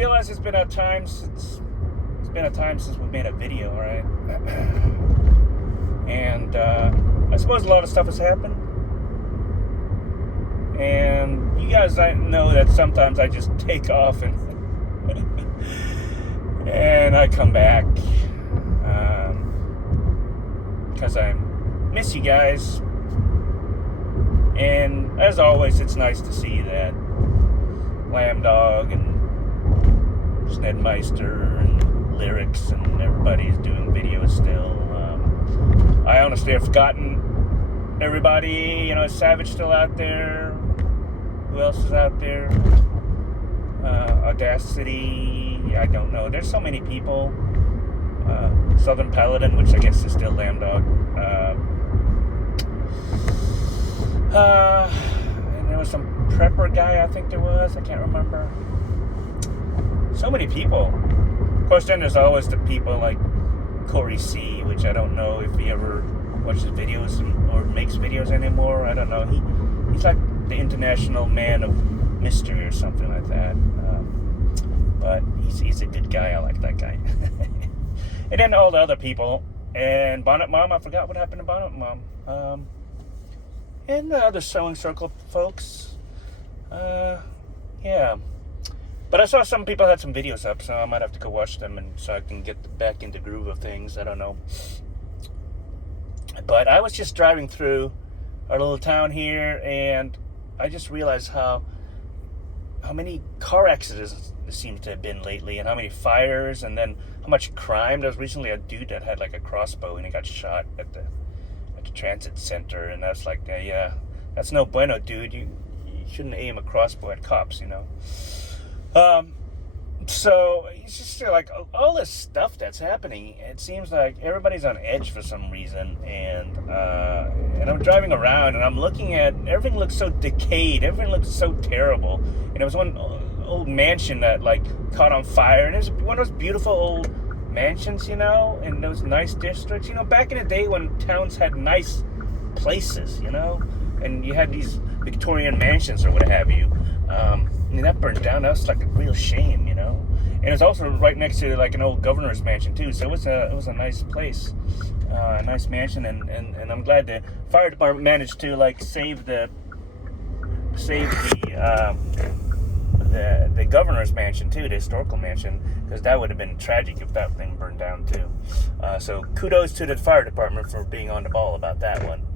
realize it's been a time since we made a video, right? And I suppose a lot of stuff has happened. And you guys, I know that sometimes I just take off and and I come back because I miss you guys. And as always, it's nice to see that Lamb Dog and Snedmeister and Lyrics and everybody's doing videos still. I honestly have forgotten everybody. You know, is Savage still out there? Who else is out there? Audacity. I don't know. There's so many people. Southern Paladin, which I guess is still Lamb Dog. And there was some prepper guy, I think there was. I can't remember. So many people. Of course, then there's always the people like Corey C, which I don't know if he ever watches videos or makes videos anymore. I don't know. He's like the international man of mystery or something like that. But he's a good guy. I like that guy. And then all the other people. And Bonnet Mom, I forgot what happened to Bonnet Mom. And the other Sewing Circle folks. Yeah. But I saw some people had some videos up, so I might have to go watch them and so I can get back into groove of things. I don't know. But I was just driving through our little town here, and I just realized how many car accidents there seems to have been lately, and how many fires, and then how much crime. There was recently a dude that had like a crossbow, and he got shot at the transit center, and that's like, yeah, that's no bueno, dude. You shouldn't aim a crossbow at cops, you know. So it's just like all this stuff that's happening. It seems like everybody's on edge for some reason, and I'm driving around and I'm looking at everything looks so decayed. Everything looks so terrible. And there was one old mansion that like caught on fire, and it was one of those beautiful old mansions, you know, in those nice districts. You know, back in the day when towns had nice places, you know, and you had these Victorian mansions or what have you. And that burned down. That was like a real shame, you know. And it's also right next to like an old governor's mansion too. So it was a nice place, a nice mansion, and I'm glad the fire department managed to like save the governor's mansion too, the historical mansion, because that would have been tragic if that thing burned down too. So kudos to the fire department for being on the ball about that one.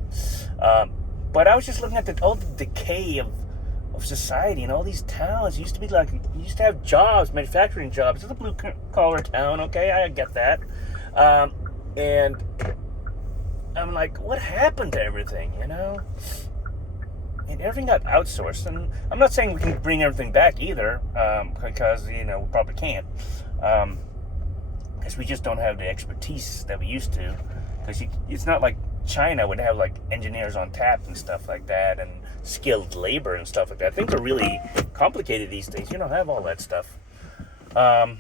But I was just looking at all the decay of society and all these towns. Used to have jobs, manufacturing jobs. It's a blue collar town, okay, I get that. And I'm like, what happened to everything, you know? And everything got outsourced. And I'm not saying we can bring everything back either, because, you know, we probably can't. Because we just don't have the expertise that we used to. Because it's not like China would have like engineers on tap and stuff like that, and skilled labor and stuff like that. Things are really complicated these days. You don't have all that stuff. But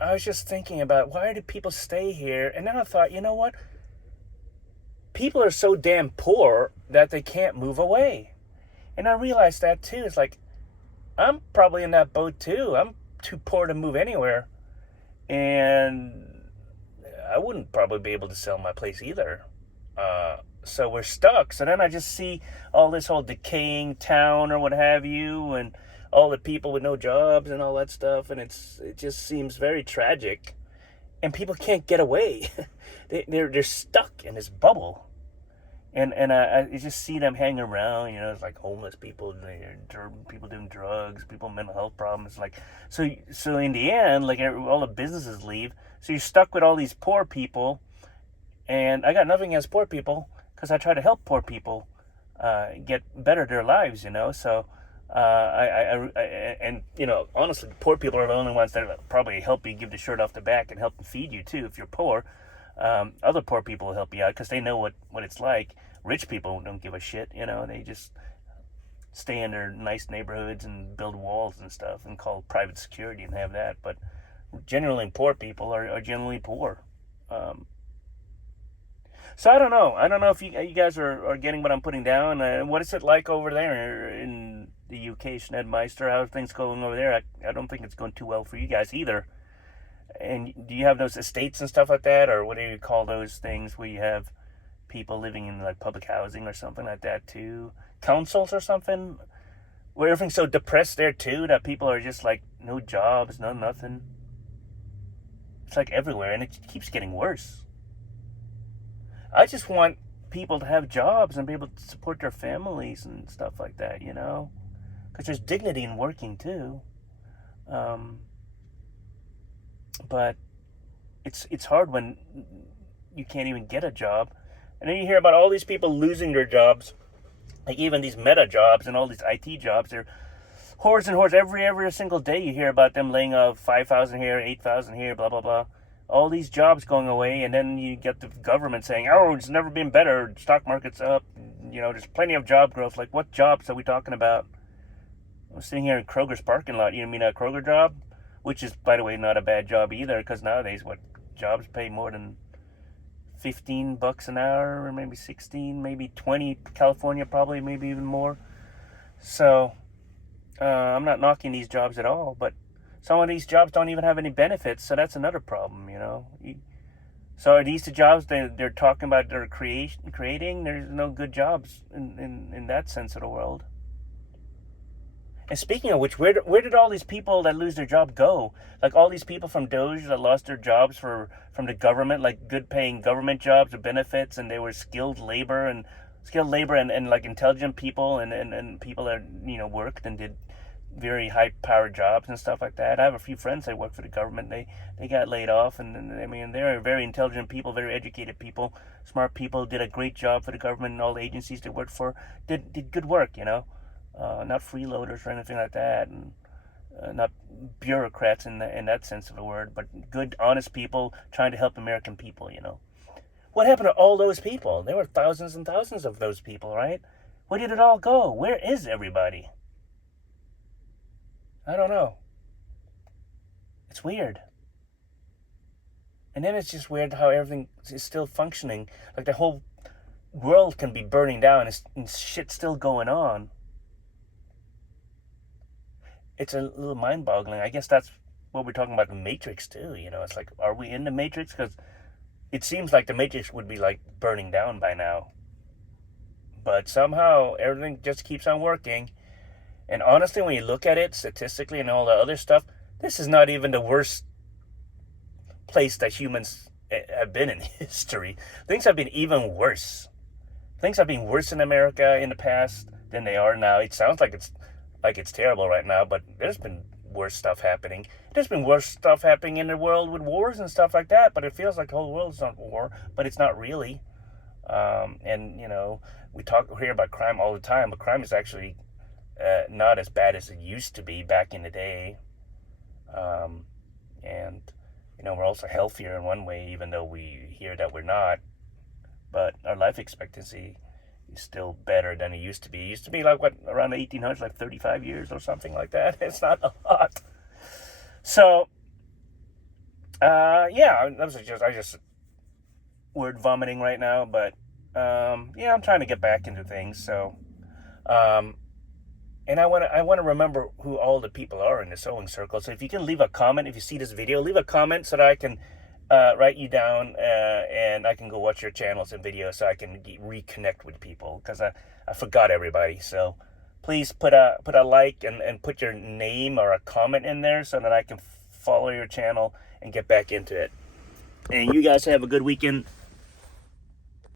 I was just thinking about, why do people stay here? And then I thought, you know what? People are so damn poor that they can't move away. And I realized that too. It's like, I'm probably in that boat too. I'm too poor to move anywhere. And I wouldn't probably be able to sell my place either. So we're stuck. So then I just see all this whole decaying town or what have you, and all the people with no jobs and all that stuff, and it just seems very tragic. And people can't get away. They're stuck in this bubble. And I just see them hanging around, you know. It's like homeless people, people doing drugs, people with mental health problems. Like so in the end, like all the businesses leave. So you're stuck with all these poor people. And I got nothing against poor people, because I try to help poor people get better their lives, you know. So and you know, honestly, poor people are the only ones that probably help you give the shirt off the back and help feed you too if you're poor. Other poor people will help you out because they know what it's like. Rich people don't give a shit, you know. They just stay in their nice neighborhoods and build walls and stuff and call private security and have that. But generally, poor people are generally poor. So I don't know. I don't know if you guys are getting what I'm putting down. What is it like over there in the UK, Schnedmeister. How are things going over there? I don't think it's going too well for you guys either. And do you have those estates and stuff like that, or what do you call those things where you have people living in like public housing or something like that too? Councils or something, where everything's so depressed there too that people are just like no jobs, no nothing. It's like everywhere, and it keeps getting worse. I just want people to have jobs and be able to support their families and stuff like that, you know, because there's dignity in working too. But it's hard when you can't even get a job, and then you hear about all these people losing their jobs, like even these meta jobs and all these IT jobs. They're hordes and hordes every single day. You hear about them laying off 5,000 here, 8,000 here, blah blah blah. All these jobs going away, and then you get the government saying, "Oh, it's never been better. Stock market's up. You know, there's plenty of job growth." Like, what jobs are we talking about? I'm sitting here in Kroger's parking lot. You mean a Kroger job? Which is, by the way, not a bad job either, because nowadays, what, jobs pay more than $15 an hour, or maybe 16, maybe 20. California probably, maybe even more. So I'm not knocking these jobs at all, but some of these jobs don't even have any benefits, so that's another problem, you know. So are these the jobs they're talking about they're creating? There's no good jobs in that sense of the world. And speaking of which, where did all these people that lose their job go? Like all these people from Doge that lost their jobs from the government, like good paying government jobs with benefits, and they were skilled labor and like intelligent people and people that, you know, worked and did very high powered jobs and stuff like that. I have a few friends that work for the government. They got laid off, and I mean, they're very intelligent people, very educated people, smart people, did a great job for the government and all the agencies they worked for, did good work, you know. Not freeloaders or anything like that, and not bureaucrats in that sense of the word, but good, honest people trying to help American people, you know. What happened to all those people? There were thousands and thousands of those people, right? Where did it all go? Where is everybody? I don't know. It's weird. And then it's just weird how everything is still functioning. Like the whole world can be burning down and shit's still going on. It's a little mind-boggling. I guess that's what we're talking about the Matrix too. You know, it's like, are we in the Matrix? Because it seems like the Matrix would be like burning down by now. But somehow everything just keeps on working. And honestly, when you look at it statistically and all the other stuff, this is not even the worst place that humans have been in history. Things have been even worse. Things have been worse in America in the past than they are now. It sounds like it's terrible right now, but there's been worse stuff happening. There's been worse stuff happening in the world with wars and stuff like that, but it feels like the whole world is on war, but it's not really. And, you know, we hear about crime all the time, but crime is actually not as bad as it used to be back in the day. And, you know, we're also healthier in one way, even though we hear that we're not. But our life expectancy is still better than it used to be. It used to be like, what, around the 1800s, like 35 years or something like that. It's not a lot. So, yeah, I just word vomiting right now, but, yeah, I'm trying to get back into things, so, and I want to remember who all the people are in the sewing circle. So if you can leave a comment, if you see this video, leave a comment so that I can write you down, and I can go watch your channels and videos so I can reconnect with people, because I forgot everybody. So please put a like and put your name or a comment in there so that I can follow your channel and get back into it. And you guys have a good weekend.